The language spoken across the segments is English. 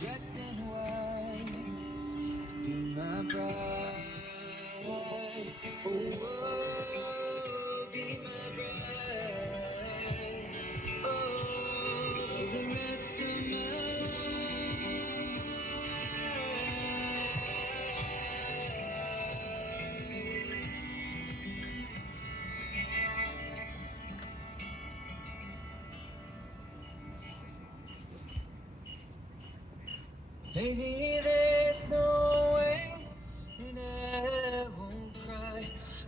Dressed in white, be my bride. Oh, be my bride. Oh, for the rest of my life. Maybe there's no way that I won't cry.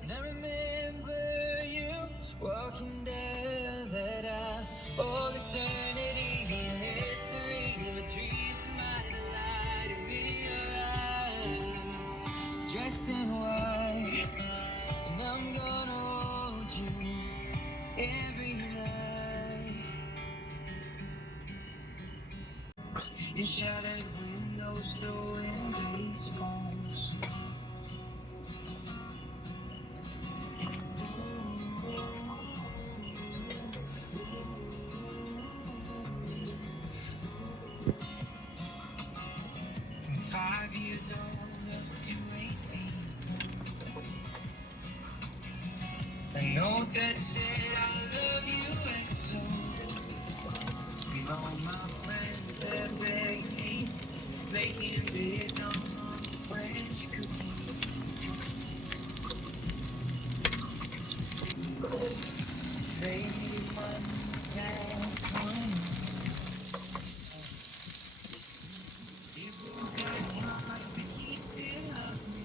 And I remember you walking down that aisle. All eternity and history, my dreams might lie to be alive. Dressed in white, and I'm gonna hold you every night. In shattered windows, stolen baseballs. From 5 years old up to 18. A note that said I love you and so. With all my friends that begged me, making bids on French cookies. Baby, one time, one. People got hard, but he still loves me.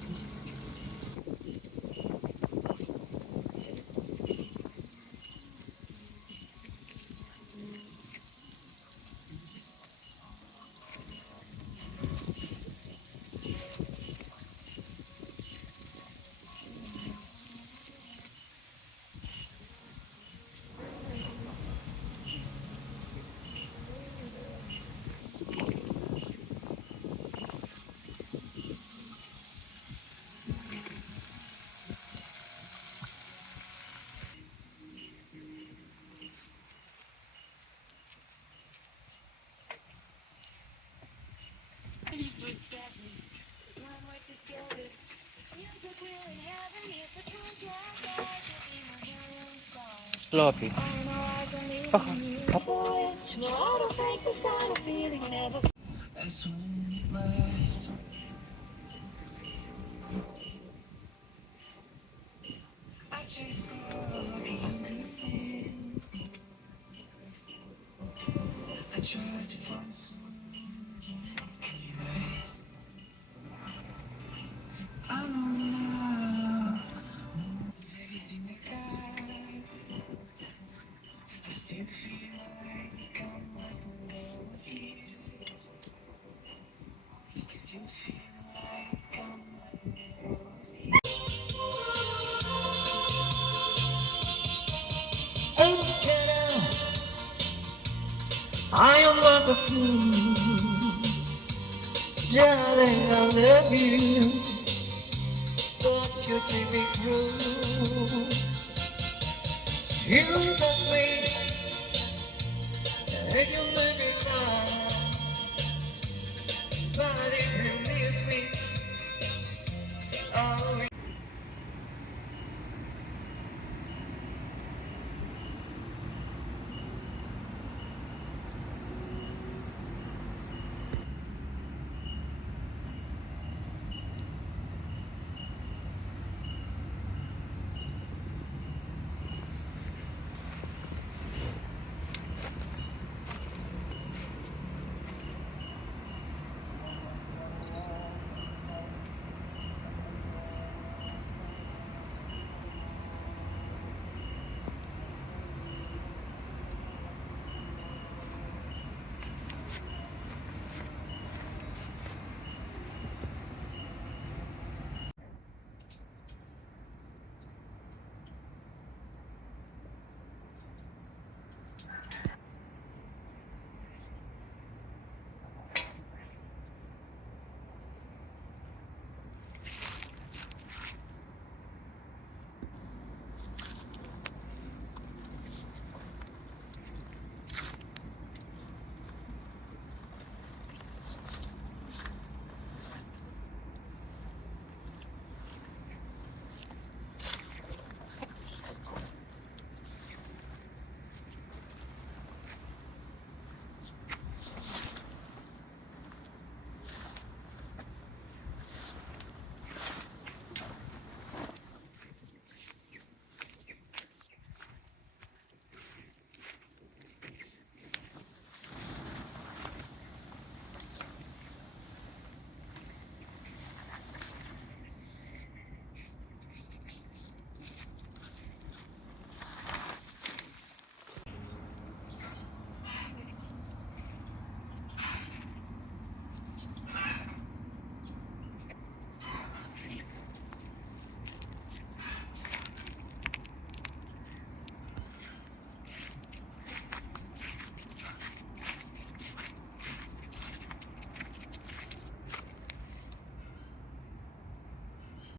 Sloppy. That's when it left. I chased love again. I tried to find something I know now. Everything I got, I still feel like I'm letting go of you. Still feel like I'm oh, I am not a fool, darling. I love you, but you treat me cruel. You love me, and you make me cry. But if you leave me, I'll